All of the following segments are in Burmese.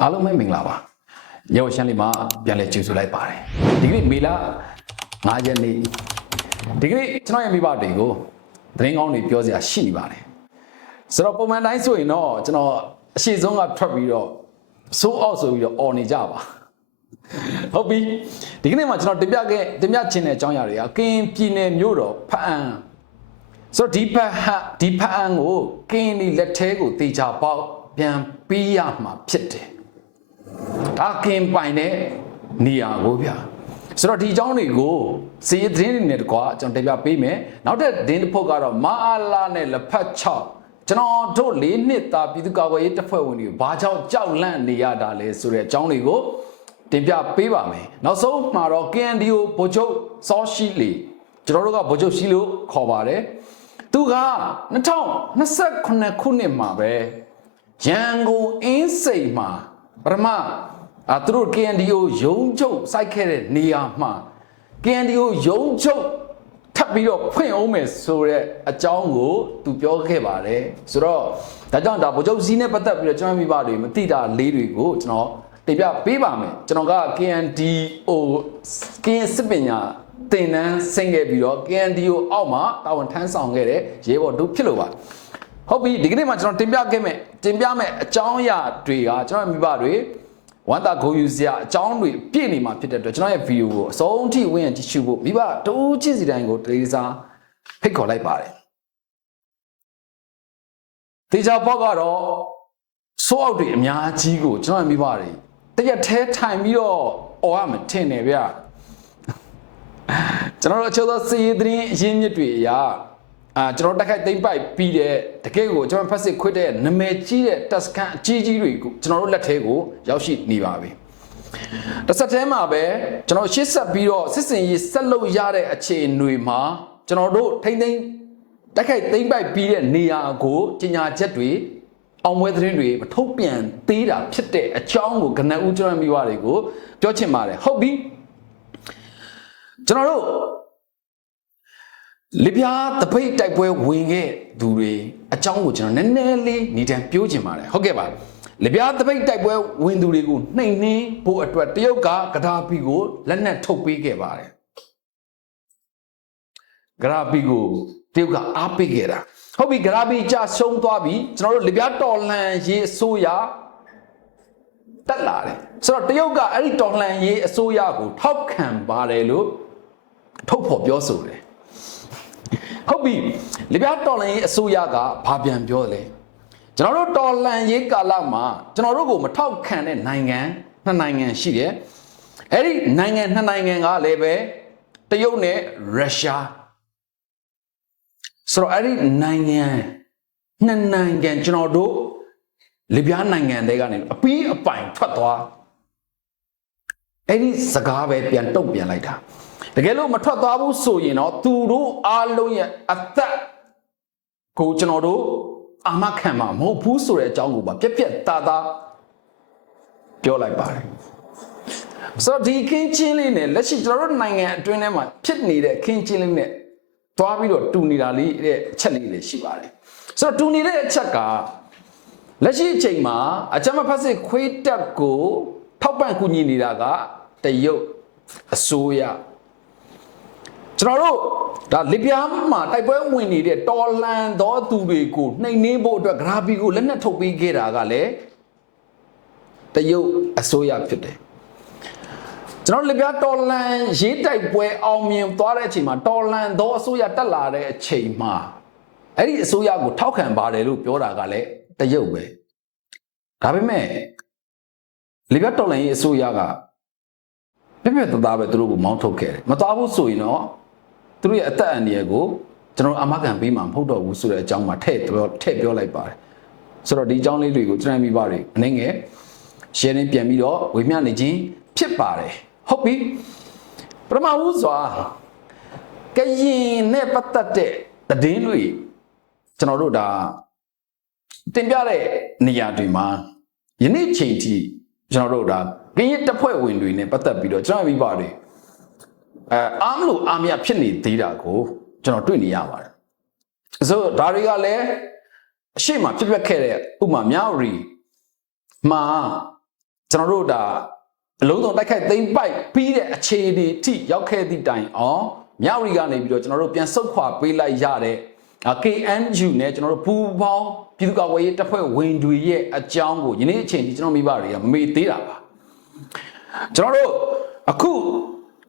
အားလုံးပဲမင်္ဂလာပါရောရှမ်းလေးမှာပြန်လဲကြိုဆိုလိုက်ပါတယ်ဒီကနေ့မေလ9ရက်နေ့ဒီကနေ့ကျွန်တော်ရဲ့မိဘတွေကိုသတင်းကောင်းတွေပြောစရာရှိနေပါတယ်ဆိုတော့ပုံမှန်တိုင်းဆိုရင်တော့ကျွန်တော်အရှိဆုံးကထွက်ပြီးတော့စိုးအောက်ဆိုပြီးတော့អော်နေကြပါဟုတ်ပြီဒီကနေ့မှာကျွန်တော်တင်ပြခဲ့တင်ပြခြင်းတဲ့အကြောင်းအရာတွေကကရင်ပြည်နယ်မြို့တော်ဖအံဆိုတော့ဒီဖဟဒီဖအံကိုကရင်ဒီလက်ထဲကိုတေချာပေါက်ပြန်ပေးရမှာဖြစ်တယ် ဒါကင်ပိုင်တဲ့နေရာကိုဗျာဆိုတော့ဒီအကြောင်းတွေကိုစီးသတင်းတွေနဲ့တကွာကျွန်တော်တင်ပြပေးမယ်နောက်တဲ့သတင်းတစ်ပုဒ်ကတော့မာအာလာနဲ့လက်ဖက်6ကျွန်တော်တို့၄နှစ်သားပြည်သူ့ကာကွယ်ရေးတပ်ဖွဲ့ဝင်တွေဘာကြောင့်ကြောက်လန့်နေရတာလဲဆိုတဲ့အကြောင်းတွေကိုတင်ပြပေးပါမယ်နောက်ဆုံးမှာတော့ KNDO ဗိုလ်ချုပ်စောရှိလီကျွန်တော်တို့ကဗိုလ်ချုပ်ရှိလို့ခေါ်ပါတယ်သူက2029ခုနှစ်မှာပဲရန်ကုန်အင်းစိန်မှာပထမ အာသူတို့ KNDO ရုံးချုပ်စိုက်ခဲ့တဲ့နေရာမှာ KNDO ရုံးချုပ်ထပ်ပြီးတော့ဖွင့်အောင်မယ်ဆိုတဲ့အကြောင်းကိုသူပြောခဲ့ပါတယ်ဆိုတော့ဒါကြောင့်ဒါဗိုလ်ချုပ်စီးနဲ့ပတ်သက်ပြီးတော့ကျွန်တော်မိဘတွေမသိတာလေးတွေကိုကျွန်တော်တင်ပြပေးပါမယ်ကျွန်တော်က KNDO ကရင်စစ်ပညာတင်နန်းဆင်းခဲ့ပြီးတော့ KNDO အောက်မှာတာဝန်ထမ်းဆောင်ခဲ့တဲ့ရဲဘော်တို့ဖြစ်လို့ပါဟုတ်ပြီဒီကနေ့မှာကျွန်တော်တင်ပြခဲ့မယ်တင်ပြမယ်အကြောင်းအရာတွေကကျွန်တော်မိဘတွေ ဝမ်းသာဂုဏ်ယူစရာအကြောင်းတွေပြည့်နေမှာဖြစ်တဲ့အတွက်ကျွန်တော်ရဲ့ဗီဒီယိုကိုအဆုံးထိဝင်ကြည့်ရှုဖို့မိဘတူးချင်းစီတိုင်းကိုတလေးစားဖိတ်ခေါ်လိုက်ပါတယ်တေချာပေါက်ကတော့စိုးအောက်တွေအများကြီးကိုကျွန်တော်ရဲ့မိဘတွေတရက်แท้ထိုင်ပြီးတော့អော်ရမထင်တယ်ဗျာကျွန်တော်တို့အချို့သောစီးရီးသတင်းအရင်းမြစ်တွေအရာ အာကျွန်တော်တက်ခိုက်သိမ့်ပိုက်ပြီးတဲ့တကယ့်ကိုကျွန်တော်ဖက်စစ်ခွတ်တဲ့နမဲကြီးတဲ့တက်စကန်အကြီးကြီးတွေကိုကျွန်တော်တို့လက်ထဲကိုရောက်ရှိနေပါပြီတစ်ဆက်တည်းမှာပဲကျွန်တော်ရှေ့ဆက်ပြီးတော့စစ်စင်ရေးဆက်လုပ်ရတဲ့အခြေအနေမှာကျွန်တော်တို့ထိမ့်သိမ့်တက်ခိုက်သိမ့်ပိုက်ပြီးတဲ့နေရာကိုကြီးညာချက်တွေအောင်ပွဲသတင်းတွေမထုတ်ပြန်သေးတာဖြစ်တဲ့အကြောင်းကိုကနဦးကျွန်တော်မိဘတွေကိုပြောချင်ပါတယ်ဟုတ်ပြီကျွန်တော်တို့ လပြားတပိတ်တိုက်ပွဲဝင်ခဲ့သူတွေအကြောင်းကိုကျွန်တော်နည်းနည်းလေးညီတန်ပြောချင်ပါတယ်ဟုတ်ကဲ့ပါလပြားတပိတ်တိုက်ပွဲဝင်သူတွေကိုနှိမ်နှင်းဖို့အတွက်တရုတ်ကကဒါပီကိုလက်နက်ထုတ်ပေးခဲ့ပါတယ်ကဒါပီကိုတရုတ်ကအားပေးခဲ့တာဟုတ်ပြီကဒါပီကြဆုံးသွားပြီကျွန်တော်တို့လပြားတော်လှန်ရေးအစိုးရတက်လာတယ်ဆိုတော့တရုတ်ကအဲ့ဒီတော်လှန်ရေးအစိုးရကိုထောက်ခံပါတယ်လို့ထုတ်ဖော်ပြောဆိုတယ် ဟုတ်ပြီလေပြားတော်လန်ရေးအစိုးရကဘာပြန်ပြောလဲကျွန်တော်တို့တော်လန်ရေးကာလမှာကျွန်တော်တို့ကိုမထောက်ခံတဲ့နိုင်ငံနှစ်နိုင်ငံရှိတယ်အဲ့ဒီနိုင်ငံနှစ်နိုင်ငံကလည်းပဲတရုတ်နဲ့ရုရှားဆိုတော့အဲ့ဒီနိုင်ငံနှစ်နိုင်ငံကျွန်တော်တို့လေပြားနိုင်ငံတွေကနေအပီးအပိုင်ထွက်သွားအဲ့ဒီစကားပဲပြန်တုတ်ပြန်လိုက်တာ တကယ်လို့မထွက်သွားဘူးဆိုရင်တော့သူတို့အားလုံးရဲ့အသက်ကိုကျွန်တော်တို့အာမခံမှာမဟုတ်ဘူးဆိုတဲ့အကြောင်းကိုပါပြက်ပြက်သားသားပြောလိုက်ပါတယ်ဆိုတော့ဒီခင်းချင်းလေးနဲ့လက်ရှိကျွန်တော်တို့နိုင်ငံအတွင်းထဲမှာဖြစ်နေတဲ့ခင်းချင်းလေးနဲ့တွားပြီးတော့တူနေတာလေးတဲ့အချက်လေးတွေရှိပါတယ်ဆိုတော့တူနေတဲ့အချက်ကလက်ရှိအချိန်မှာအကြမ်းမဖက်စစ်ခွေးတက်ကိုထောက်ပံ့ကူညီနေတာကတရုတ်အစိုးရ ကျွန်တော်တို့ဒါလစ်ပြားမှာတိုက်ပွဲဝင်နေတဲ့တော်လန်သောသူတွေကိုနှိမ်နှင်းဖို့အတွက်ဂရာဖီကိုလက်နက်ထုတ်ပေးခဲ့တာကလည်းတရုတ်အစိုးရဖြစ်တယ်ကျွန်တော်လစ်ပြားတော်လန်ရေးတိုက်ပွဲအောင်မြင်သွားတဲ့အချိန်မှာတော်လန်သောအစိုးရတက်လာတဲ့အချိန်မှာအဲ့ဒီအစိုးရကိုထောက်ခံပါတယ်လို့ပြောတာကလည်းတရုတ်ပဲဒါပေမဲ့လစ်ပြားတော်လန်ရေးအစိုးရကပြပြတသားပဲသူတို့ကိုမောင်းထုတ်ခဲ့တယ်မသွားဘူးဆိုရင်တော့ သူတို့ရဲ့အသက်အန္တရာယ်ကိုကျွန်တော်အမကန်ပေးမှာမဟုတ်တော့ဘူးဆိုတဲ့အကြောင်းမှာထည့်ပြောထည့်ပြောလိုက်ပါတယ်ဆိုတော့ဒီအကြောင်းလေးတွေကိုကျွန်တော်မိဘတွေအနေငယ် sharing ပြန်ပြီးတော့ဝေမျှနေခြင်းဖြစ်ပါတယ်ဟုတ်ပြီပထမဦးစွာကရင်နဲ့ပတ်သက်တဲ့သတင်းတွေကျွန်တော်တို့ဒါတင်ပြတဲ့နေရာတွေမှာယနေ့ချိန်ထိကျွန်တော်တို့ဒါကရင်တပ်ဖွဲ့ဝင်တွေနဲ့ပတ်သက်ပြီးတော့ကျွန်တော်မိဘတွေ အဲအားမလို့အားမရဖြစ်နေသေးတာကိုကျွန်တော်တွေ့နေရပါတယ်ဆိုတော့ဒါတွေကလည်းအရှိမဖြစ်ပျက်ခဲ့တဲ့ဥပမာမြောက်ရီမှာကျွန်တော်တို့ဒါအလုံးစုံတိုက်ခိုက်သိမ်းပိုက်ပြီးတဲ့အခြေအနေထိရောက်ခဲ့သည့်တိုင်အောင်မြောက်ရီကနေပြီးတော့ကျွန်တော်တို့ပြန်ဆုတ်ခွာပေးလိုက်ရတဲ့ KNU နဲ့ကျွန်တော်တို့ပူပေါင်းပြည်သူ့ကာကွယ်ရေးတပ်ဖွဲ့ဝင်တွေရဲ့အကြောင်းကိုယနေ့အချိန်ထိကျွန်တော်မိဘတွေကမမေ့သေးတာပါကျွန်တော်တို့အခု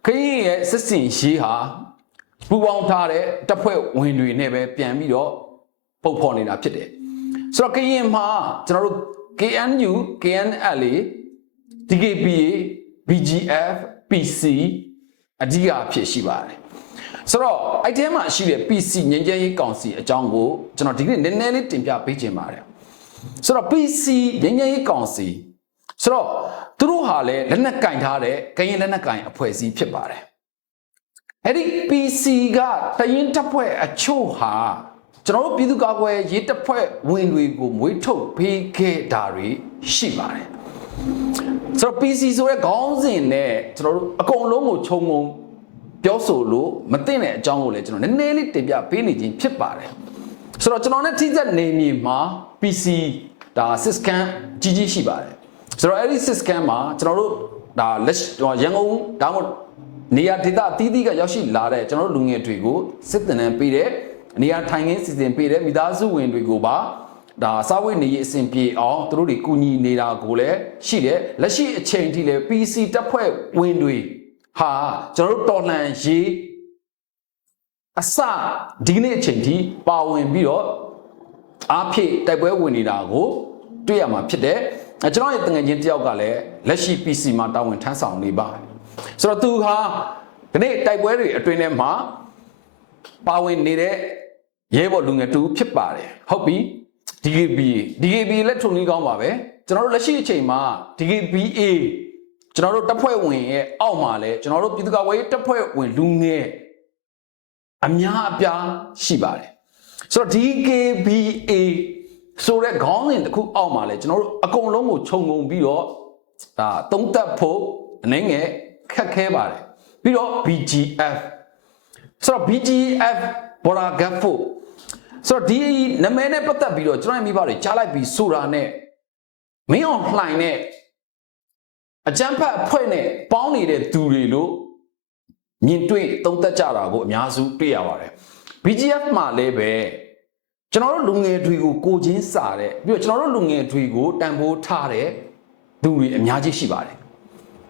ခရင်ရဲ့စစ်စင်ရေးဟာပူပေါင်းထားတဲ့တပ်ဖွဲ့ဝင်တွေနဲ့ပဲပြန်ပြီးတော့ပုတ်ဖော်နေတာဖြစ်တယ်ဆိုတော့ခရင်မှာကျွန်တော်တို့ KNU KNL DKPA BGF PC အဓိကအဖြစ်ရှိပါတယ်ဆိုတော့အဲ့ထဲမှာရှိတဲ့ PC ငញ្ញရေးကောင်စီအကြောင်းကိုကျွန်တော်ဒီနေ့နည်းနည်းလေးတင်ပြပေးခြင်းပါတယ်ဆိုတော့ PC ငញ្ញရေးကောင်စီ ဆိုတော့သူတို့ဟာလည်းလက်နက်ကင်ထားတဲ့ကရင်လက်နက်ကင်အဖွဲ့အစည်းဖြစ်ပါတယ်အဲ့ဒီ PC ကတရင်တပ်ဖွဲ့အချို့ဟာကျွန်တော်တို့ပြည်သူ့ကာကွယ်ရေးတပ်ဖွဲ့ဝင်တွေကိုမွေးထုတ်ပေးခဲ့တာတွေရှိပါတယ်ဆိုတော့ PC ဆိုတဲ့ခေါင်းစဉ်နဲ့ကျွန်တော်တို့အကုန်လုံးကိုခြုံငုံပြောဆိုလို့မသိတဲ့အကြောင်းကိုလည်းကျွန်တော်နည်းနည်းလေးတင်ပြပေးနေခြင်းဖြစ်ပါတယ်ဆိုတော့ကျွန်တော်နဲ့ထိသက်နေမြေမှာ PC ဒါ system ကြီးကြီးရှိပါတယ် ဆိုတော့အဲ့ဒီ system မှာကျွန်တော်တို့ဒါလက်ရှိဟိုရန်ကုန်ဒါမှမဟုတ်နေရာဒေသအသီးသီးကရောက်ရှိလာတဲ့ကျွန်တော်တို့လူငယ်တွေကိုစစ်တင်တန်းပေးတဲ့နေရာထိုင်ခင်းစီစဉ်ပေးတဲ့မိသားစုဝင်တွေကိုပါဒါစာဝတ်နေရေးအဆင်ပြေအောင်သူတို့တွေကူညီနေတာကိုလည်းရှိတယ်လက်ရှိအချိန်ထိလည်း PC တပ်ဖွဲ့ဝင်တွေဟာကျွန်တော်တို့တော်လှန်ရေးအစဒီနေ့အချိန်ထိပါဝင်ပြီးတော့အားဖြည့်တိုက်ပွဲဝင်နေတာကိုတွေ့ရမှာဖြစ်တယ်အဲ ကျွန်တော်ရဲ့တငယ်ချင်းတယောက်ကလည်းလက်ရှိ PC မှာတာဝန်ထမ်းဆောင်နေပါတယ်ဆိုတော့သူဟာဒီနေ့တိုက်ပွဲတွေအတွင်းထဲမှာပါဝင်နေတဲ့ရဲဘော်လူငယ်တူဖြစ်ပါတယ်ဟုတ်ပြီ DKB DKB လက်ထုံကြီးကောင်းပါပဲကျွန်တော်တို့လက်ရှိအချိန်မှာ DKBA ကျွန်တော်တို့တပ်ဖွဲ့ဝင်ရဲ့အောက်မှာလဲကျွန်တော်တို့ပြည်သူ့ကာကွယ်ရေးတပ်ဖွဲ့ဝင်လူငယ်အများအပြားရှိပါတယ်ဆိုတော့ DKBA ဆိုတဲ့ခေါင်းစဉ်တစ်ခုအောက်မှာလဲကျွန်တော်တို့အကုန်လုံးကိုခြုံငုံပြီးတော့ဒါသုံးသက်ဖို့အနေငယ်ခက်ခဲပါတယ်ပြီးတော့ BGF ဆိုတော့ BGF Border Gap ဖို့ဆိုတော့ဒီနာမည်နဲ့ပတ်သက်ပြီးတော့ကျွန်တော်ရဲ့မိဘတွေကြားလိုက်ပြီးဆိုတာနဲ့မင်းအောင်လှိုင်နဲ့အကြမ်းဖက်အဖွဲ့နဲ့ပေါင်းနေတဲ့သူတွေလို့မြင်တွေ့သုံးသက်ကြတာကိုအများစုတွေ့ရပါတယ် BGF မှာလည်းပဲ ကျွန်တော်တို့လူငယ်တွေကိုကိုချင်းစာတဲ့ပြီးတော့ကျွန်တော်တို့လူငယ်တွေကိုတန်ဖိုးထားတဲ့သူတွေအများကြီးရှိပါတယ်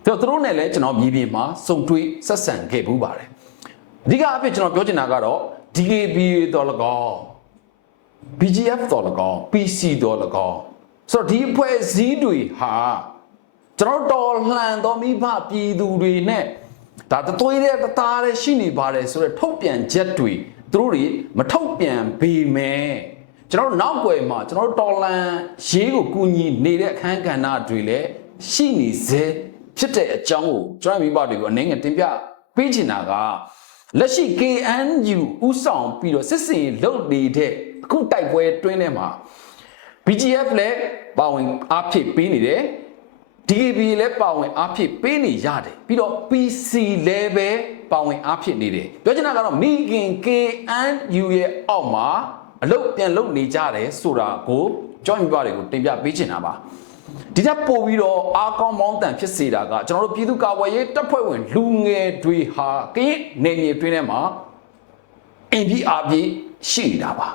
ပြီးတော့သူတို့နဲ့လည်းကျွန်တော်မြေပြင်မှာစုံတွေ့ဆက်ဆံခဲ့ဘူးပါတယ်အဓိကအဖြစ်ကျွန်တော်ပြောချင်တာကတော့ DKB တော်လကော BGF တော်လကော PC တော်လကောဆိုတော့ဒီအဖွဲ့အစည်းတွေဟာကျွန်တော်တော်လှန်တော်မိဘပြည်သူတွေနဲ့ဒါတသွေးတဲ့တသားတဲ့ရှိနေပါတယ်ဆိုတော့ထုတ်ပြန်ချက်တွေ သူတို့တွေမထုတ်ပြန်ပေမဲ့ကျွန်တော်တို့နောက်ွယ်မှာကျွန်တော်တို့တော်လန်ရေးကိုကူညီနေတဲ့အခန်းကဏ္ဍတွေလည်းရှိနေစေဖြစ်တဲ့အကြောင်းကိုကျွန်တော်မိဘတွေကိုအနေငယ်တင်ပြပေးချင်တာကလက်ရှိ KNU ဥဆောင်ပြီးတော့စစ်စင်လုပ်နေတဲ့အခုတိုက်ပွဲတွင်းထဲမှာ BGF လည်းပါဝင်အားဖြည့်ပေးနေတယ် DKB လည်းပါဝင်အားဖြည့်ပေးနေရတယ်ပြီးတော့ PC လည်းပဲ ပါဝင်အားဖြည့်နေတယ်ပြောချင်တာကတော့မိခင် KNU ရဲ့အောက်မှာအလုပ်ပြန်လုပ်နေကြတယ်ဆိုတာကိုကြောင်းမိဘတွေကိုတင်ပြပေးချင်တာပါဒီထက်ပိုပြီးတော့အားကောင်းမောင်းတန်ဖြစ်စေတာကကျွန်တော်တို့ပြည်သူ့ကာကွယ်ရေးတပ်ဖွဲ့ဝင်လူငယ်တွေဟာကရင်နေမြေတွင်းထဲမှာအင်ပြီးအားပြီးရှိနေတာပါ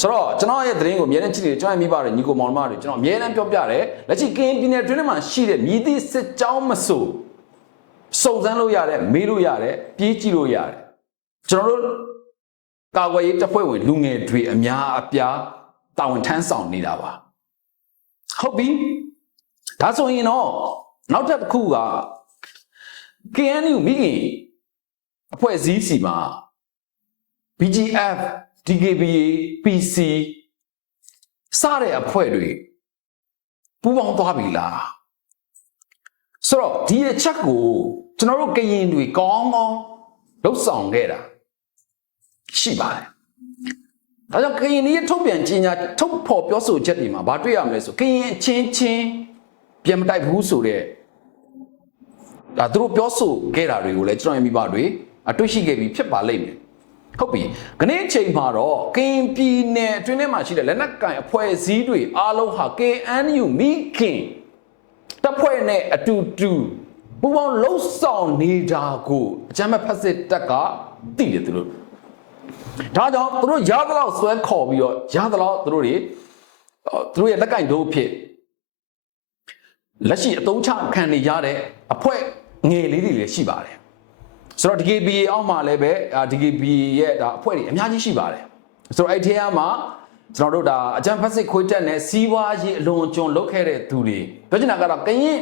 ဆိုတော့ကျွန်တော်ရဲ့သတင်းကိုအများနဲ့ကြည့်နေကျွန်တော်မိဘတွေညီကိုမောင်နှမတွေကျွန်တော်အများနဲ့ပြောပြတယ်လက်ရှိကင်းပြည်နယ်တွင်းထဲမှာရှိတဲ့မြည်သည့်စစ်ကြောင်းမဆို စုံစမ်းလို့ရတယ်မေးလို့ရတယ်ပြေးကြည့်လို့ရတယ်ကျွန်တော်တို့ကာကွယ်ရေးတပ်ဖွဲ့ဝင်လူငယ်တွေအများအပြားတာဝန်ထမ်းဆောင်နေတာပါဟုတ်ပြီဒါဆိုရင်တော့နောက်တစ်ခုက KNU မိခင်အဖွဲ့အစည်းစီမှာ BGF DKBA PC စတဲ့အဖွဲ့တွေပူးပေါင်းသွားပြီလား ဆိုတော့ဒီအချက်ကိုကျွန်တော်တို့ကရင်တွေကောင်းကောင်းလှုပ်ဆောင်ခဲ့တာရှိပါတယ်ဒါကြောင့်ကရင်ရဲ့ထုတ်ပြန်ကြေညာထုတ်ဖော်ပြောဆိုချက်တွေမှာဘာတွေ့ရမလဲဆိုကရင်အချင်းချင်းပြန်မတိုက်ဘူးဆိုတဲ့ဒါသူတို့ပြောဆိုခဲ့တာတွေကိုလည်းကျွန်တော်ရဲ့မိဘတွေအတွေ့ရှိခဲ့ပြီးဖြစ်ပါလိမ့်မယ်ဟုတ်ပြီခနေ့အချိန်မှာတော့ကရင်ပြည်နယ်အတွင်းထဲမှာရှိတဲ့လက်နက်ကင်အဖွဲ့အစည်းတွေအားလုံးဟာ KNU မိခင် တပ်ဖွဲ့နဲ့အတူတူပူပေါင်းလှုပ်ဆောင်နေတာကိုအကြမ်းမဲ့ဖက်စစ်တပ်ကသိတယ်သူတို့ဒါကြောင့်သူတို့ရသလောက်ဆွဲခေါ်ပြီးတော့ရသလောက်သူတို့တွေအော်သူတို့ရဲ့လက်ကင်တို့ဖြစ်လက်ရှိအသုံးချခံနေရတဲ့အဖွဲ့ငယ်လေးတွေလည်းရှိပါတယ်ဆိုတော့ DKBA အောက်မှာလည်းပဲအာ DKBA ရဲ့ဒါအဖွဲ့တွေအများကြီးရှိပါတယ်ဆိုတော့အဲ့ဒီထဲမှာ ကျွန်တော်တို့ဒါအကြံဖက်စစ်ခွေးတက်နဲ့စီးပွားရေးအလွန်ကျွံလုတ်ခဲ့တဲ့သူတွေပြောချင်တာကတော့ကရင်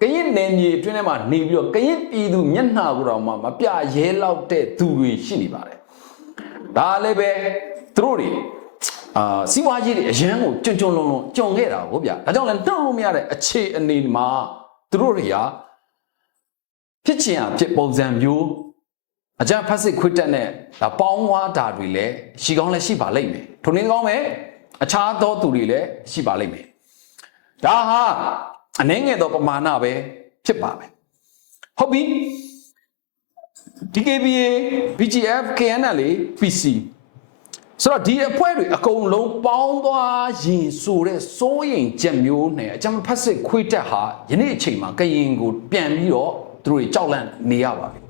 ကရင်နယ်မြေအတွင်းထဲမှာနေပြီးတော့ကရင်ပြည်သူမျက်နှာကိုတော့မှမပြရဲလောက်တဲ့သူတွေရှိနေပါတယ်ဒါလည်းပဲသူတို့တွေအာစီးပွားရေးတွေအရန်ကိုကြွံကြွံလွန်လွန်ကြုံခဲ့တာကိုဗျာဒါကြောင့်လည်းနှုတ်လို့မရတဲ့အခြေအနေမှာသူတို့တွေကဖြစ်ချင်အောင်ဖြစ်ပုံစံမျိုး အကြံဖတ်စစ်ခွတ်တက်နဲ့ဒါပေါင်းဝါတာတွေလည်းရှိကောင်းလည်းရှိပါလိမ့်မယ်ထုံနေကောင်းမယ်အခြားသောသူတွေလည်းရှိပါလိမ့်မယ်ဒါဟာအနှဲငယ်သောပမာဏပဲဖြစ်ပါမယ်ဟုတ်ပြီ DKBA BGF KNL PC ဆိုတော့ဒီအဖွဲ့တွေအကုန်လုံးပေါင်းသွားရင်ဆိုတဲ့စိုးရင်ချက်မျိုးနဲ့အကြမ်းဖက်စစ်ခွေးတက်ဟာယနေ့အချိန်မှာကရင်ကိုပြန်ပြီးတော့သူတို့ကြောက်လန့်နေရပါပြီ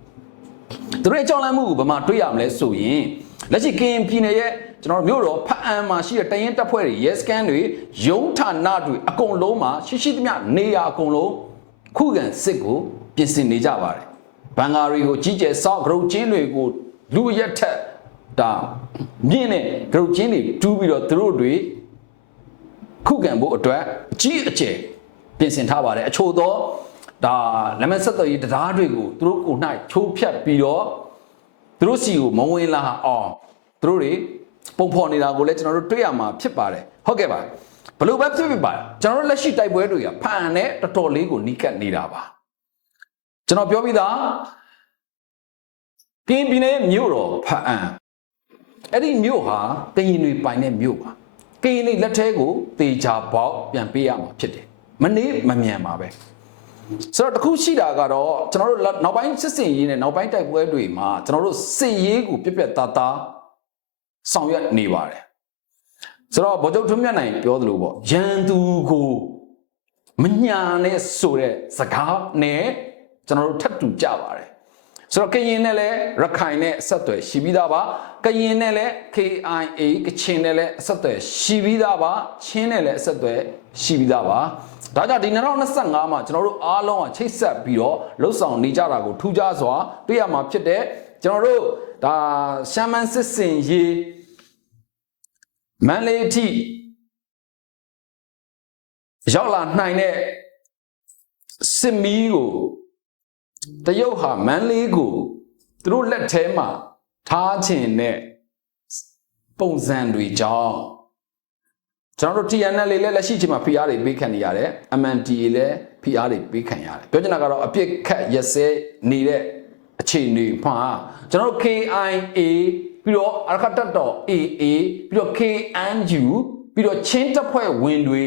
သူတို့ကြောက်လန့်မှုကိုဘယ်မှာတွေ့ရမလဲဆိုရင်လက်ရှိကရင်ပြည်နယ်ရဲ့ကျွန်တော်တို့မြို့တော်ဖအံမှာရှိတဲ့တရင်တပ်ဖွဲ့တွေ yes scan တွေရုံးဌာနတွေအကုန်လုံးမှာရှိရှိသမျှနေရအကုန်လုံးခုခံစစ်ကိုပြင်ဆင်နေကြပါတယ်ဘန်ဂါရီကိုကြီးကျယ်စောက်ဂရုတ်ချင်းတွေကိုလူရက်ထက်ဒါမြင့်တဲ့ဂရုတ်ချင်းတွေတူးပြီးတော့သူတို့တွေခုခံဖို့အတွက်အကြီးအကျယ်ပြင်ဆင်ထားပါတယ်အချို့သော ဒါလက်မဆက်တော်ရေးတရားတွေကိုသူတို့ကိုယ်၌ချိုးဖြတ်ပြီးတော့သူတို့စီကိုမဝင်လာအောင်သူတို့တွေပုံဖော်နေတာကိုလည်းကျွန်တော်တို့တွေ့ရမှာဖြစ်ပါတယ်ဟုတ်ကဲ့ပါဘလို့ပဲဖြစ်ဖြစ်ပါကျွန်တော်တို့လက်ရှိတိုက်ပွဲတွေကဖန်နဲ့တော်တော်လေးကိုနီးကပ်နေတာပါကျွန်တော်ပြောပြီးသားကင်းပြည်နယ်မြို့တော်ဖအံအဲ့ဒီမြို့ဟာကရင်တွေပိုင်တဲ့မြို့ပါကရင်တွေလက်ထဲကိုတေချာပေါက်ပြန်ပေးရမှာဖြစ်တယ်မနေ့မမြန်ပါပဲ ဆိုတော့တခုရှိတာကတော့ကျွန်တော်တို့နောက်ပိုင်းစစ်စင်ရေးနဲ့နောက်ပိုင်းတိုက်ပွဲတွေမှာကျွန်တော်တို့စစ်ရေးကိုပြက်ပြက်သားသားဆောင်ရွက်နေပါတယ်ဆိုတော့ဗိုလ်ချုပ်ထွန်းမြတ်နိုင်ပြောသလိုပေါ့ရန်သူကိုမညာနဲ့ဆိုတဲ့စကားနဲ့ကျွန်တော်တို့ထပ်တူကြပါတယ်ဆိုတော့ကရင်နဲ့လည်းရခိုင်နဲ့အဆက်အသွယ်ရှိပြီးသားပါကရင်နဲ့လည်း KIA ကချင်နဲ့လည်းအဆက်အသွယ်ရှိပြီးသားပါချင်းနဲ့လည်းအဆက်အသွယ်ရှိပြီးသားပါ ဒါကြောင့်ဒီ2025မှာကျွန်တော်တို့အားလုံးကချိတ်ဆက်ပြီးတော့လှုပ်ဆောင်နေကြတာကိုထူးခြားစွာတွေ့ရမှာဖြစ်တဲ့ကျွန်တော်တို့ဒါရှမ်းမန်းစစ်စင်ရေးမန်လေးအထိရောက်လာနိုင်တဲ့စစ်မီးကိုတရုတ်ဟာမန်လေးကိုသူတို့လက်ထဲမှာထားခြင်းနဲ့ပုံစံတွေကြောင့် ကျွန်တော်တို့ TNL လေးလည်းလက်ရှိချိန်မှာ PR တွေပေးခံနေရတယ် MNDA လည်း PR တွေပေးခံရတယ်ပြောချင်တာကတော့အပြစ်ခတ်ရက်စဲနေတဲ့အခြေအနေမှာကျွန်တော်တို့ KIA ပြီးတော့အရခတ်တော် AA ပြီးတော့ KNU ပြီးတော့ချင်းတပ်ဖွဲ့ဝင်တွေ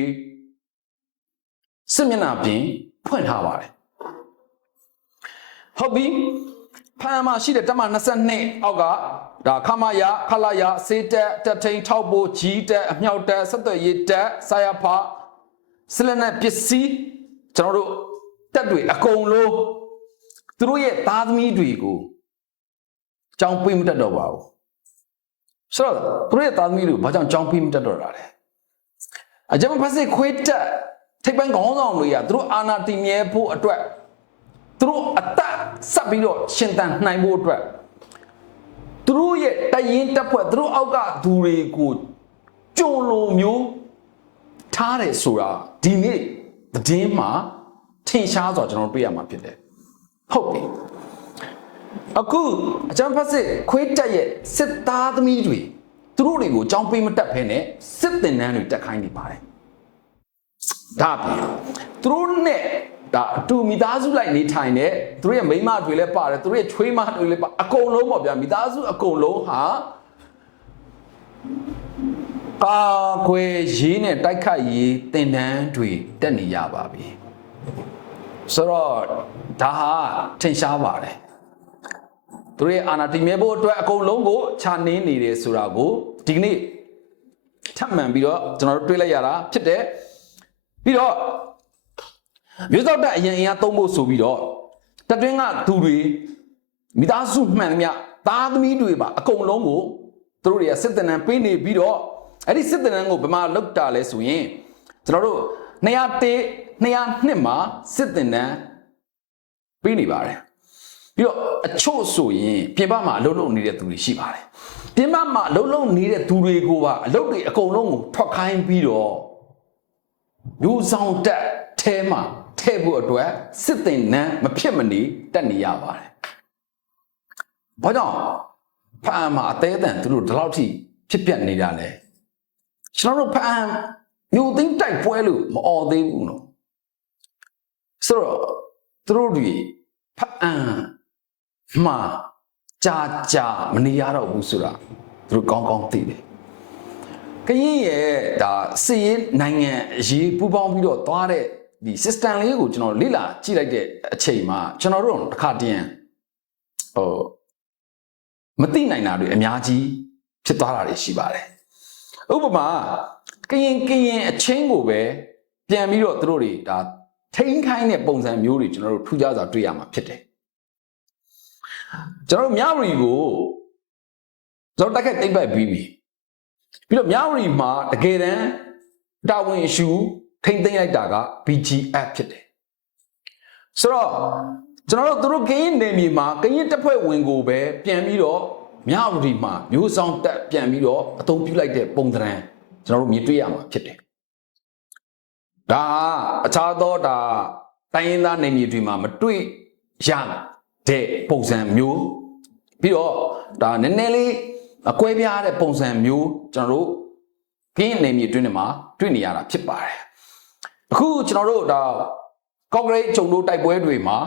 စစ်မျက်နှာပြင်ဖွင့်ထားပါတယ်ဟုတ်ပြီ ဖမ်းမှာရှိတဲ့တမ22အောက်ကဒါခမရခလာရစေးတက်တက်ထိန်ထောက်ပိုးကြီးတက်အမြောက်တက်ဆက်သွယ်ရေးတက်ဆာယဖစလနဲ့ပစ္စည်းကျွန်တော်တို့တက်တွေအကုန်လုံးသူတို့ရဲ့သားသမီးတွေကိုကြောင်းပေးမတတ်တော့ပါဘူးဆိုတော့သူတို့ရဲ့သားသမီးတွေကိုဘာကြောင့်ကြောင်းပေးမတတ်တော့တာလဲအကြမ်းဖက်စစ်ခွေးတက်ထိပ်ပိုင်းခေါင်းဆောင်တွေကသူတို့အာဏာတည်မြဲဖို့အတွက် သူတို့အသက်ဆက်ပြီးတော့ရှင်သန်နိုင်ဖို့အတွက်သူတို့ရဲ့တရင်တက်ဖွဲ့သူတို့အောက်ကသူတွေကိုကြုံလိုမျိုးထားတယ်ဆိုတာဒီနေ့သတင်းမှာထင်ရှားစွာကျွန်တော်တွေ့ရမှာဖြစ်တယ်ဟုတ်ပြီအခုအချမ်းဖတ်စစ်ခွေးတက်ရဲ့စစ်သားသမီးတွေသူတို့တွေကိုကြောင်းပေးမတက်ဖဲနဲ့စစ်တင်နန်းတွေတက်ခိုင်းနေပါတယ်ဒါပြင်သူတို့နဲ့ ဒါအတူမိသားစုလိုက်နေထိုင်တဲ့သူတို့ရဲ့မိန်းမတွေလည်းပါတယ်သူတို့ရဲ့ချွေးမတွေလည်းပါအကုန်လုံးပေါ့ဗျာမိသားစုအကုန်လုံးဟာကာကွယ်ရေးနဲ့တိုက်ခတ်ရေးတင်တန်းတွေတက်နေရပါပြီဆိုတော့ဒါဟာထင်ရှားပါတယ်သူတို့ရဲ့အာဏာတည်မြဲဖို့အတွက်အကုန်လုံးကိုခြာနေနေတယ်ဆိုတာကိုဒီကနေ့ထပ်မံပြီးတော့ကျွန်တော်တို့တွေးလိုက်ရတာဖြစ်တယ်ပြီးတော့ မျိုးစောက်တက်အရင်အင်အားသုံးဖို့ဆိုပြီးတော့တက်တွင်းကသူတွေမိသားစုမှန်သမျှသားသမီးတွေပါအကုန်လုံးကိုသူတို့တွေကစစ်တနန်းပေးနေပြီးတော့အဲ့ဒီစစ်တနန်းကိုဘယ်မှာလောက်တာလဲဆိုရင်ကျွန်တော်တို့201 202မှာစစ်တနန်းပေးနေပါတယ်ပြီးတော့အချို့ဆိုရင်ပြင်ပမှာအလုပ်လုပ်နေတဲ့သူတွေရှိပါတယ်ပြင်ပမှာအလုပ်လုပ်နေတဲ့သူတွေကိုပါအလုပ်တွေအကုန်လုံးကိုထွက်ခိုင်းပြီးတော့မျိုးဆောင်တက်ထဲမှာ ထဲဖို့အတွက်စစ်တင်နန်းမဖြစ်မနေတက်နေရပါတယ်။ဘာကြောင့်ဖအံမှာအသေးအတန်သူတို့ဒီလောက်ထိဖြစ်ပြနေတာလဲ။ကျွန်တော်တို့ဖအံမျိုးသိမ်းတိုက်ပွဲလို့မអော်သေးဘူးနော်။ဆိုတော့သူတို့တွေဖအံမှာကြာကြာမနေရတော့ဘူးဆိုတာသူတို့ကောင်းကောင်းသိတယ်။ကရင်ရဲ့ဒါစီရင်နိုင်ငံအရေးပူးပေါင်းပြီးတော့သွားတဲ့ ဒီ system လေးကိုကျွန်တော်လေ့လာကြည့်လိုက်တဲ့အချိန်မှာကျွန်တော်တို့တစ်ခါတည်းဟိုမသိနိုင်တာတွေအများကြီးဖြစ်သွားတာတွေရှိပါတယ်ဥပမာကရင်ကရင်အချင်းကိုပဲပြန်ပြီးတော့သူတို့တွေဒါထိန်းခိုင်းတဲ့ပုံစံမျိုးတွေကျွန်တော်တို့ထူးခြားစွာတွေ့ရမှာဖြစ်တယ်ကျွန်တော်တို့မြဝရီကိုကျွန်တော်တက်ခက်တိမ့်ပိုက်ပြီးပြီပြီးတော့မြောက်ရီမှာတကယ်တမ်းတာဝန်ရှူ ထိမ့်သိမ့်လိုက်တာက BGF ဖြစ်တယ်ဆိုတော့ကျွန်တော်တို့သူတို့ကရင်နေမြေမှာကရင်တပ်ဖွဲ့ဝင်ကိုပဲပြန်ပြီးတော့မြောက်ရီမှာမျိုးဆောင်တက်ပြန်ပြီးတော့အသုံးပြုလိုက်တဲ့ပုံသဏ္ဍာန်ကျွန်တော်တို့မြင်တွေ့ရမှာဖြစ်တယ်ဒါအခြားသောဒါတိုင်းရင်းသားနေမြေတွေမှာမတွေ့ရတဲ့ပုံစံမျိုးပြီးတော့ဒါနည်းနည်းလေးအကွဲပြားတဲ့ပုံစံမျိုးကျွန်တော်တို့ကင်းနေမြေအတွင်းထဲမှာတွေ့နေရတာဖြစ်ပါတယ် အခုကျွန်တော်တို့ဒါကော့ဂရိတ်ဂျုံတို့တိုက်ပွဲတွေမှာ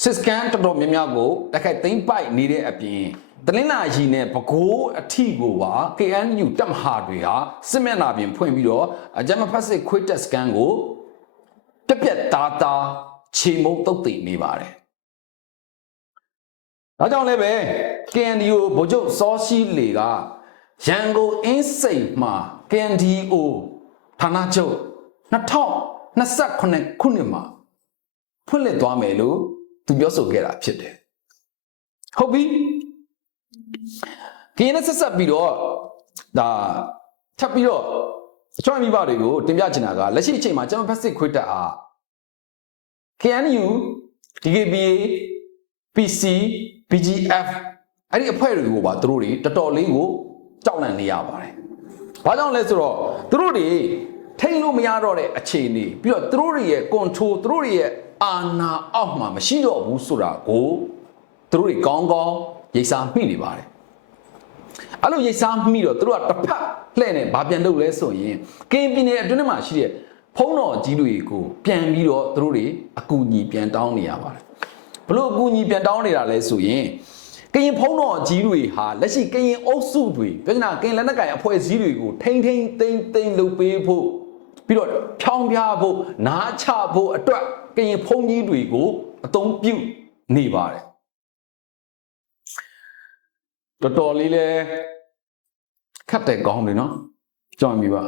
စစ်စကန်တော်တော်များများကိုတိုက်ခိုက်သိမ်းပိုက်နေတဲ့အပြင်တလင်းလာရီနဲ့ပကိုးအထီကိုပါ KNU တပ်မဟာတွေဟာစစ်မျက်နှာပြင်ဖွင့်ပြီးတော့အကြမ်းမဖက်စစ်ခွေးတက်စကန်ကိုပြက်ပြက်သားသားခြေမုံတုတ်သိမ့်နေပါတယ်ဒါကြောင့်လည်းပဲ KNDO ဗိုလ်ချုပ်စောရှိလေကရန်ကုန်အင်းစိန်မှာ KNDO ဌာနချုပ် 2029ခုနှစ်မှာဖွင့်လှစ်သွားမယ်လို့သူပြောဆိုခဲ့တာဖြစ်တယ်။ဟုတ်ပြီ။ KNDO ဆက်ဆက်ပြီးတော့ဒါထပ်ပြီးတော့အချွမ်းမိဘတွေကိုတင်ပြချင်တာကလက်ရှိအချိန်မှာကျွန်တော်ဖက်စစ်ခွေးတက်အား KNU DKBA PC BGF အဲ့ဒီအဖွဲ့တွေကိုပါသူတို့တွေတော်တော်လေးကိုကြောက်လန့်နေရပါတယ်။ဘာကြောင့်လဲဆိုတော့သူတို့တွေ ထိန်းလို့မရတော့တဲ့အခြေအနေပြီးတော့သူတို့တွေရဲ့ control သူတို့တွေရဲ့အာဏာအောက်မှာမရှိတော့ဘူးဆိုတာကိုသူတို့တွေကောင်းကောင်းရိပ်စာမိနေပါတယ်။အဲ့လိုရိပ်စာမိတော့သူတို့ကတစ်ဖက်လှည့်နေဘာပြန်လုပ်လဲဆိုရင်ကင်းပြည်နယ်အတွင်းထဲမှာရှိတဲ့ဖုံးတော်ကြီးတွေကိုပြန်ပြီးတော့သူတို့တွေအကူအညီပြန်တောင်းနေရပါတယ်။ဘလို့အကူအညီပြန်တောင်းနေတာလဲဆိုရင်ကရင်ဖုံးတော်ကြီးတွေဟာလက်ရှိကရင်အုပ်စုတွေပြဿနာကရင်လက်နက်ကိုင်အဖွဲ့အစည်းတွေကိုထိမ့်ထိမ့်သိမ့်သိမ့်လုပ်ပေးဖို့ ပြီးတော့ဖြောင်းပြဖို့နားချဖို့အတွက်ကရင်ဖုံးကြီးတွေကိုအသုံးပြုနေပါတယ်တော်တော်လေးလဲခတ်တဲ့ကောင်းပြီနော်ကြောက်မိပါ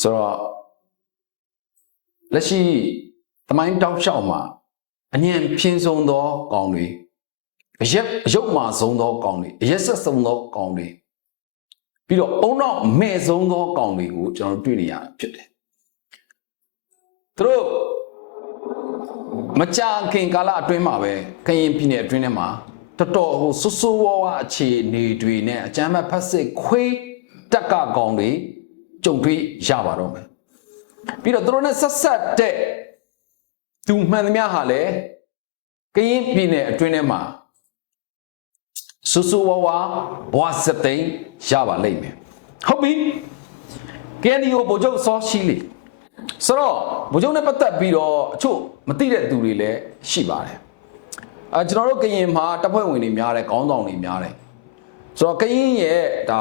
ဆိုတော့လက်ရှိသမိုင်းတောက်လျှောက်မှာအញ្ញံဖြင်းဆုံးသောကောင်တွေအရက်အယုတ်မာဆုံးသောကောင်တွေအရက်ဆက်ဆုံးသောကောင်တွေ ပြီးတော့အုံတော့မဲ့ဆုံးသောကောင်တွေကိုကျွန်တော်တို့တွေ့နေရဖြစ်တယ်သူတို့မကြာခင်ကာလအတွင်းမှာပဲကရင်ပြည်နယ်အတွင်းထဲမှာတော်တော်ဟိုဆူဆူဝါးဝါအခြေအနေတွေနဲ့အကြမ်းမဲ့ဖက်စစ်ခွေးတက်ကကောင်တွေကြုံတွေ့ရပါတော့မယ်ပြီးတော့သူတို့နဲ့ဆက်ဆက်တဲ့သူမှန်သမျှဟာလည်းကရင်ပြည်နယ်အတွင်းထဲမှာ ဆူဆူဝါဝါဘွားစသိန်းရပါလိမ့်မယ်ဟုတ်ပြီကဲဒီယိုဗိုလ်ချုပ်စောရှိလေဆိုတော့ဗိုလ်ချုပ်နဲ့ပတ်သက်ပြီးတော့အချို့မသိတဲ့သူတွေလည်းရှိပါတယ်အဲကျွန်တော်တို့ကရင်မှာတပ်ဖွဲ့ဝင်တွေများတယ်ခေါင်းဆောင်တွေများတယ်ဆိုတော့ကရင်ရဲ့ဒါ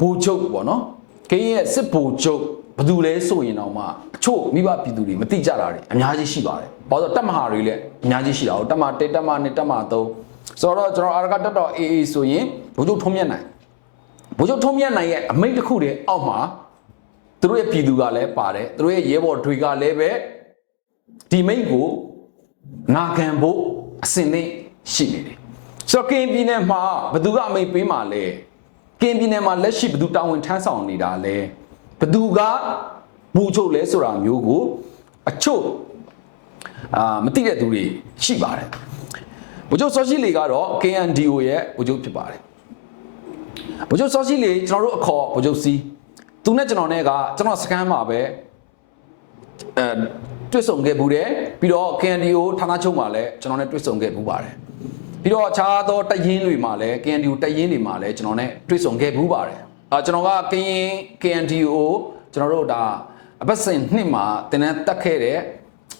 ဗိုလ်ချုပ်ပေါ့နော်ကရင်ရဲ့စစ်ဗိုလ်ချုပ်ဘယ်သူလဲဆိုရင်တော့မှအချို့မိဘပြည်သူတွေမသိကြတာတွေအများကြီးရှိပါတယ်။ဘာလို့လဲတပ်မဟာတွေလည်းအများကြီးရှိတာဟုတ်တပ်မ1တပ်မ2တပ်မ3 ဆိုတော့ကျွန်တော်အာရကတက်တော် AA ဆိုရင်ဘုချုပ်ထုံးမြတ်နိုင်ဘုချုပ်ထုံးမြတ်နိုင်ရဲ့အမိန့်တစ်ခုတည်းအောက်မှာသူတို့ရဲ့ပြည်သူကလည်းပါတယ်သူတို့ရဲ့ရဲဘော်တွေကလည်းပဲဒီမိတ်ကိုနာခံဖို့အစင်နဲ့ရှိနေတယ်ဆိုတော့ကင်ပြည်နယ်မှာဘယ်သူကအမိတ်ပေးမှာလဲကင်ပြည်နယ်မှာလက်ရှိဘယ်သူတာဝန်ထမ်းဆောင်နေတာလဲဘယ်သူကဘူချုပ်လဲဆိုတာမျိုးကိုအချို့အာမသိတဲ့သူတွေရှိပါတယ် ဘုချုပ်စောရှိလီကတော့ KNDO ရဲ့ဘုချုပ်ဖြစ်ပါတယ်ဘုချုပ်စောရှိလီကျွန်တော်တို့အခေါ်ဘုချုပ်စီသူနဲ့ကျွန်တော်နဲ့ကကျွန်တော်စကန်မှာပဲအဲတွေ့ဆုံခဲ့ဘူးတယ်ပြီးတော့ KNDO ဌာနချုပ်မှာလည်းကျွန်တော်နဲ့တွေ့ဆုံခဲ့ဘူးပါတယ်ပြီးတော့အခြားသောတရင်တွေမှာလည်း KNDO တရင်တွေမှာလည်းကျွန်တော်နဲ့တွေ့ဆုံခဲ့ဘူးပါတယ်အာကျွန်တော်ကကရင် KNDO ကျွန်တော်တို့ဒါအပတ်စဉ်နှစ်မှာတင်တဲ့တက်ခဲ့တဲ့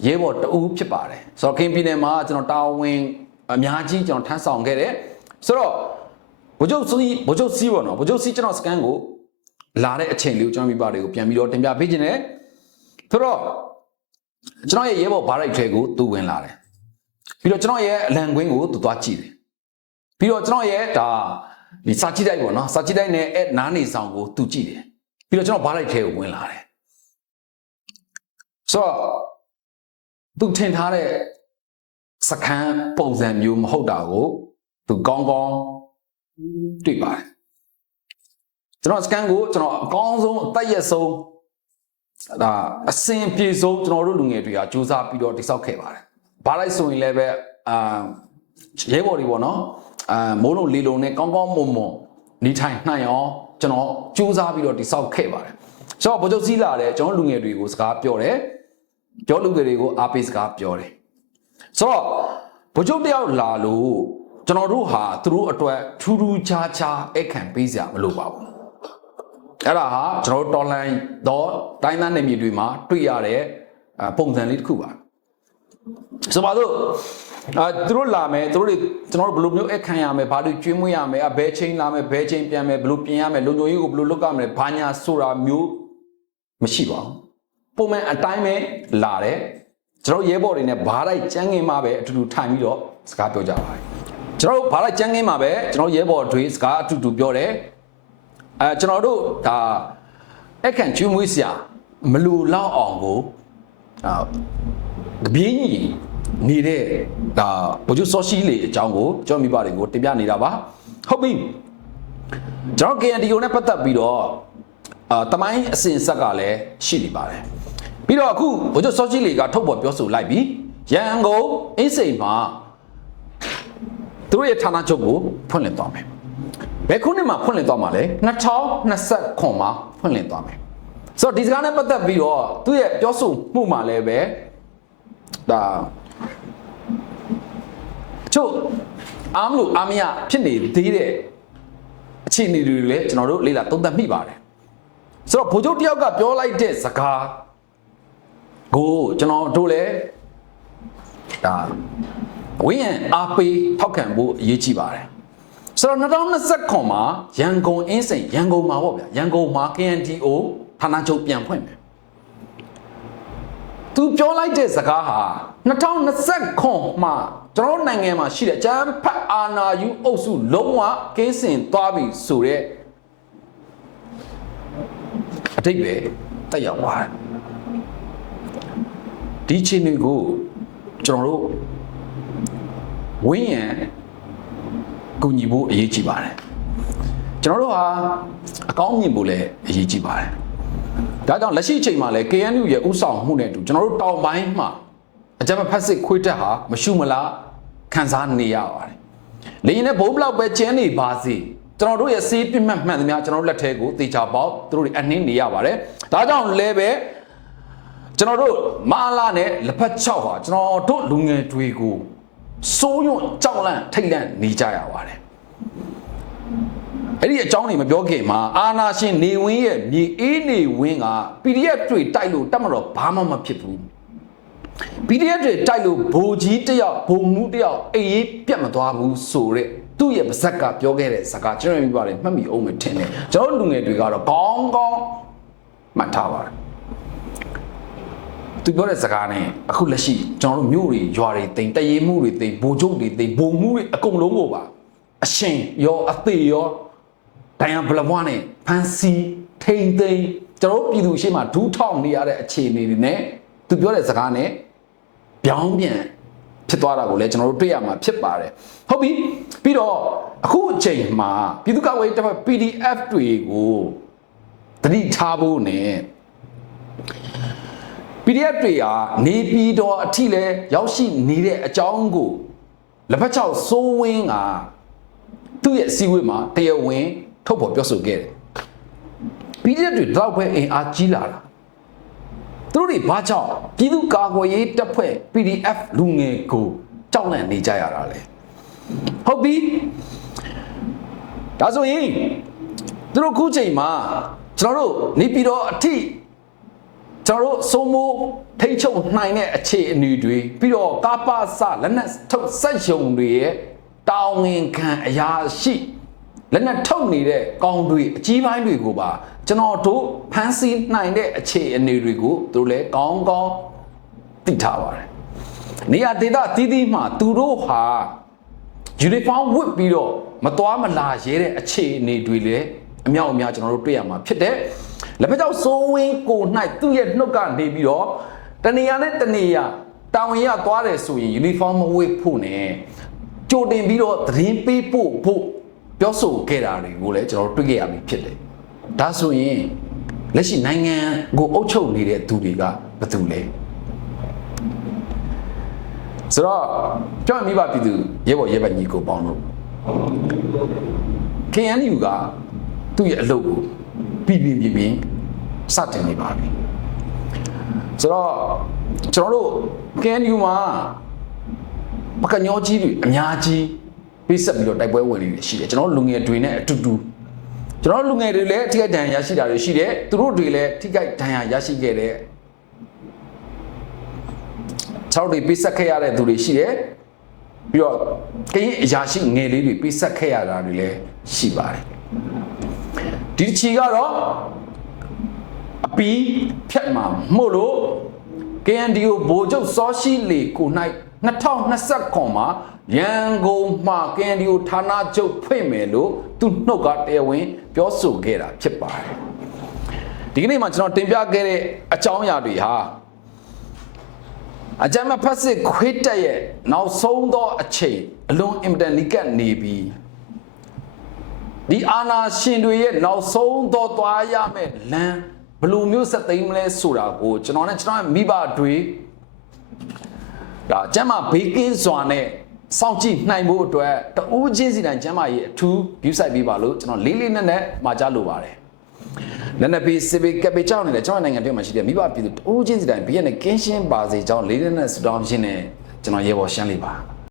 ရဲဘော်တအူးဖြစ်ပါတယ်ဆိုတော့ကရင်ပြည်နယ်မှာကျွန်တော်တာဝန် အများကြီးကျွန်တော်ထမ်းဆောင်ခဲ့တယ်ဆိုတော့ဗိုလ်ချုပ်စီဗိုလ်ချုပ်စီပေါ့နော်ဗိုလ်ချုပ်စီကျွန်တော်စကန်ကိုလာတဲ့အချိန်လေးကိုကျွန်တော်မိဘတွေကိုပြန်ပြီးတော့တင်ပြပေးခြင်းနဲ့ဆိုတော့ကျွန်တော်ရဲ့ရဲဘော်ဘားရိုက်ထဲကိုသူဝင်လာတယ်ပြီးတော့ကျွန်တော်ရဲ့အလံကွင်းကိုသူသွားကြည့်တယ်ပြီးတော့ကျွန်တော်ရဲ့ဒါဒီစာကြည့်တိုက်ပေါ့နော်စာကြည့်တိုက်နဲ့အဲ့နားနေဆောင်ကိုသူကြည့်တယ်ပြီးတော့ကျွန်တော်ဘားရိုက်ထဲကိုဝင်လာတယ်ဆိုတော့သူထင်ထားတဲ့ စကန်းပုံစံမျိုးမဟုတ်တာကိုသူကောင်းကောင်းတွေ့ပါတယ်ကျွန်တော်စကန်ကိုကျွန်တော်အကောင်းဆုံးအသက်ရက်ဆုံးဒါအစင်ပြေဆုံးကျွန်တော်တို့လူငယ်တွေကစူးစမ်းပြီးတော့တိစောက်ခဲ့ပါတယ်။ဘာလိုက်ဆိုရင်လည်းပဲအာရဲဘော်တွေပေါ့နော်အာမိုးလုံးလီလုံးနဲ့ကောင်းကောင်းမွန်မွန်နေထိုင်နိုင်အောင်ကျွန်တော်စူးစမ်းပြီးတော့တိစောက်ခဲ့ပါတယ်။ဆိုတော့ဗိုလ်ချုပ်စီးလာတယ်ကျွန်တော်လူငယ်တွေကိုစကားပြောတယ်။ပြောလူငယ်တွေကိုအားပေးစကားပြောတယ်။ ဆိုတော့ဗိုလ်ချုပ်တယောက်လာလို့ကျွန်တော်တို့ဟာသူတို့အတွက်ထူးထူးခြားခြားအခန့်ပေးစရာမလိုပါဘူးအဲ့ဒါဟာကျွန်တော်တို့တော်လန်တော့တိုင်းသားနယ်မြေတွေမှာတွေ့ရတဲ့အာပုံစံလေးတစ်ခုပါဆိုပါတော့အာသူတို့လာမယ်သူတို့တွေကျွန်တော်တို့ဘယ်လိုမျိုးအခန့်ရမယ်ဘာလို့ကျွေးမွေးရမယ်အဘဲချင်းလာမယ်ဘဲချင်းပြန်မယ်ဘယ်လိုပြင်ရမယ်လုံခြုံရေးကိုဘယ်လိုလုပ်ရမလဲဘာညာဆိုတာမျိုးမရှိပါဘူးပုံမှန်အတိုင်းပဲလာတယ် ကျွန်တော်ရဲဘော်တွေနဲ့ဘားလိုက်ကြမ်းငင်မှာပဲအတူတူထိုင်ပြီးတော့စကားပြောကြပါတယ်ကျွန်တော်တို့ဘားလိုက်ကြမ်းငင်မှာပဲကျွန်တော်ရဲဘော်တွေစကားအတူတူပြောတယ်အဲကျွန်တော်တို့ဒါအခန့်ကျွေးမွေးစရာမလူလောက်အောင်ကိုအာတပြင်းကြီးနေတဲ့ဒါဘိုလ်ချုပ်စောရှိလေအကြောင်းကိုကျွန်တော်မိဘတွေကိုတင်ပြနေတာပါဟုတ်ပြီကျွန်တော် KNDO နဲ့ပတ်သက်ပြီးတော့အာတမိုင်းအစဉ်ဆက်ကလည်းရှိနေပါတယ် ပြီးတော့အခုဘိုလ်ချုပ်စောရှိလေကထုတ်ပေါ်ပြောဆိုလိုက်ပြီးရန်ကုန်အင်းစိန်မှာသူတို့ရဲ့ဌာနချုပ်ကိုဖွင့်လှစ်သွားမယ်ဘယ်ခုနှစ်မှာဖွင့်လှစ်သွားမှာလဲ2029မှာဖွင့်လှစ်သွားမယ်ဆိုတော့ဒီစကားနဲ့ပတ်သက်ပြီးတော့သူ့ရဲ့ပြောဆိုမှုမှာလည်းပဲဒါအချို့အားမလို့အားမရဖြစ်နေသေးတဲ့အခြေအနေတွေလည်းကျွန်တော်တို့လေ့လာသုံးသပ်မိပါတယ်ဆိုတော့ဗိုလ်ချုပ်တယောက်ကပြောလိုက်တဲ့စကား ကိုကျွန်တော်တို့လည်းဒါဝင်းရံအားပေးထောက်ခံဖို့အရေးကြီးပါတယ်ဆိုတော့2029မှာရန်ကုန်အင်းစိန်ရန်ကုန်မှာပေါ့ဗျာရန်ကုန်မှာ KNDO ဌာနချုပ်ပြန်ဖွင့်မယ်သူပြောလိုက်တဲ့စကားဟာ2029မှာကျွန်တော်တို့နိုင်ငံမှာရှိတဲ့ကျန်းဖတ်အာနာယူအုပ်စုလုံးဝကင်းစင်သွားပြီဆိုတော့အတိတ်ပဲတက်ရောက်သွားတယ် ဒီချင်းတွေကိုကျွန်တော်တို့ဝင်းရံကူညီဖို့အရေးကြီးပါတယ်ကျွန်တော်တို့ဟာအကောင်းမြင်ဖို့လည်းအရေးကြီးပါတယ်ဒါကြောင့်လက်ရှိအချိန်မှာလည်း KNU ရဲ့ဥဆောင်မှုနဲ့အတူကျွန်တော်တို့တောင်ပိုင်းမှာအကြမ်းဖက်စစ်ခွေးတက်ဟာမရှုမလားခံစားနေရပါတယ်။လေရင်နဲ့ဘုံဘလောက်ပဲကျင်းနေပါစေကျွန်တော်တို့ရဲ့စေးပြစ်မှတ်မှန်သမျှကျွန်တော်တို့လက်ထဲကိုတေချာပေါက်သူတို့တွေအနှင်းနေရပါတယ်။ဒါကြောင့်လည်းပဲ ကျွန်တော်တို့မာလာနဲ့လက်ဖက်ချောက်ဟာကျွန်တော်တို့လူငယ်တွေကိုစိုးရွံ့ကြောက်လန့်ထိတ်လန့်နေကြရပါတယ်။အဲ့ဒီအကြောင်းတွေမပြောခင်မှာအာနာရှင်နေဝင်းရဲ့မြေအေးနေဝင်းက PDF တွေတိုက်လို့တတ်မတော့ဘာမှမဖြစ်ဘူး PDF တွေတိုက်လို့ဘိုလ်ကြီးတယောက်ဘုံမှုတယောက်အေးရေးပြတ်မသွားဘူးဆိုတဲ့သူ့ရဲ့ပါဇက်ကပြောခဲ့တဲ့စကားကျွန်တော်ပြပါတယ်မှတ်မိအောင်မထင်နဲ့ကျွန်တော်လူငယ်တွေကတော့ကောင်းကောင်းမှတ်ထားပါတယ် သူပြောတဲ့စကားနဲ့အခုလက်ရှိကျွန်တော်တို့မြို့တွေရွာတွေတိမ်တရေမှုတွေတိမ်ဘိုလ်ချုပ်တွေတိမ်ဘုံမှုတွေအကုန်လုံးကိုပါအရှင်ရောအသေးရောဒိုင်ယန်ဘလဘွားနဲ့ဖန်စီထိန်သိမ်းကျွန်တော်တို့ပြည်သူရှေ့မှာဒူးထောက်နေရတဲ့အခြေအနေတွေနဲ့သူပြောတဲ့စကားနဲ့ပြောင်းပြန်ဖြစ်သွားတာကိုလည်းကျွန်တော်တို့တွေ့ရမှာဖြစ်ပါတယ်ဟုတ်ပြီပြီးတော့အခုအချိန်မှာပြည်သူ့ကာကွယ်ရေးတပ်ဖွဲ့ PDF တွေကိုတတိထားဖို့ ਨੇ PDF တွေဟာနေပြည်တော်အထိလဲရောက်ရှိနေတဲ့အကြောင်းကိုလက်ဖက်ချောက်စိုးဝင်းကသူ့ရဲ့အစည်းအဝေးမှာတရားဝင်ထုတ်ဖော်ပြောဆိုခဲ့တယ် PDF တွေတော့ပဲအင်အားကြီးလာတာသူတို့တွေဘာကြောင့်ပြည်သူ့ကာကွယ်ရေးတပ်ဖွဲ့ PDF လူငယ်ကိုကြောက်လန့်နေကြရတာလဲဟုတ်ပြီဒါဆိုရင်သူတို့ခုချိန်မှာကျွန်တော်တို့နေပြည်တော်အထိ ကျွန်တော်တို့စိုးမိုးထိတ်ချုပ်နိုင်တဲ့အခြေအနေတွေပြီးတော့ကာပစလက်နက်ထုတ်ဆက်ယုံတွေရဲ့တာဝန်ခံအရာရှိလက်နက်ထုတ်နေတဲ့ကောင်းတွေအကြီးပိုင်းတွေကိုပါကျွန်တော်တို့ဖမ်းဆီးနိုင်တဲ့အခြေအနေတွေကိုသူတို့လည်းကောင်းကောင်းသိထားပါတယ်နေရာဒေသတီးတီးမှသူတို့ဟာယူနီဖောင်းဝတ်ပြီးတော့မသွားမလာရဲတဲ့အခြေအနေတွေလည်းအမြောက်အများကျွန်တော်တို့တွေ့ရမှာဖြစ်တယ်။ လက်ဖက်ကြောက်စိုးဝင်းကို၌သူ့ရဲ့နှုတ်ကနေပြီးတော့တနေရာနဲ့တနေရာတာဝန်ရသွားတယ်ဆိုရင်ယူနီဖောင်းမဝတ်ဖို့နဲ့ကြိုတင်ပြီးတော့သတင်းပေးဖို့ဖို့ပြောဆိုခဲ့တာတွေကိုလည်းကျွန်တော်တို့တွေ့ခဲ့ရပြီဖြစ်တယ်။ဒါဆိုရင်လက်ရှိနိုင်ငံကိုအုပ်ချုပ်နေတဲ့သူတွေကဘယ်သူလဲ။ဆိုတော့ကြောက်မိဘပြည်သူရဲဘော်ရဲဘက်ညီကိုပေါင်းလို့ KNU ကသူ့ရဲ့အလုပ်ကို ပြည်ပြင်းပြင်းပြင်းစတင်နေပါပြီဆိုတော့ကျွန်တော်တို့ KNU မှာပကညောကြီးတွေအများကြီးပြဆက်ပြီးတော့တိုက်ပွဲဝင်နေရှိတယ်ကျွန်တော်တို့လူငယ်တွေနဲ့အတူတူကျွန်တော်တို့လူငယ်တွေလည်းထိခိုက်ဒဏ်ရာရရှိတာတွေရှိတယ်သူတို့တွေလည်းထိခိုက်ဒဏ်ရာရရှိခဲ့တဲ့ခြောက်တွေပိတ်ဆက်ခဲ့ရတဲ့သူတွေရှိတယ်ပြီးတော့ကရင်အရာရှိငယ်လေးတွေပိတ်ဆက်ခဲ့ရတာတွေလည်းရှိပါတယ် ဒီတစ်ချီကတော့အပီးဖြတ်မှာမို့လို့ KNDO ဗိုလ်ချုပ်စောရှိလေကို၌2029မှာရန်ကုန်မှာ KNDO ဌာနချုပ်ဖွင့်မယ်လို့သူနှုတ်ကတရားဝင် ပြောဆိုခဲ့တာဖြစ်ပါတယ်ဒီကနေ့မှာကျွန်တော်တင်ပြခဲ့တဲ့အကြောင်းအရာတွေဟာအကြမ်းမဖက်စစ်ခွေးတက်ရဲ့နောက်ဆုံးသောအချိန်အလွန်အင်မတန်နီးကပ်နေပြီ ဒီအာနာရှင်တွေရဲ့နောက်ဆုံးသောသွားရမယ့်လမ်းဘယ်လိုမျိုးဆက်သိမ်းမလဲဆိုတာကိုကျွန်တော်နဲ့ကျွန်တော်ရဲ့မိဘတွေဒါကျမ်းမာဘေးကင်းစွာနဲ့စောင့်ကြည့်နိုင်ဖို့အတွက်တူးချင်းစီတိုင်းကျမ်းမာရေးအထူး view site ပေးပါလို့ကျွန်တော်လေးလေးနက်နက်မှာကြားလိုပါတယ်နက်နက်ပြီးစစ်ဘေးကပ်ပေးကြောင်းနေတဲ့ကျွန်တော်နိုင်ငံတွင်းမှာရှိတဲ့မိဘပြည်သူတူးချင်းစီတိုင်းဘေးနဲ့ကင်းရှင်းပါစေကြောင်းလေးလေးနက်ဆုတောင်းခြင်းနဲ့ကျွန်တော်ရေပေါ်ရှင်းလေးပါ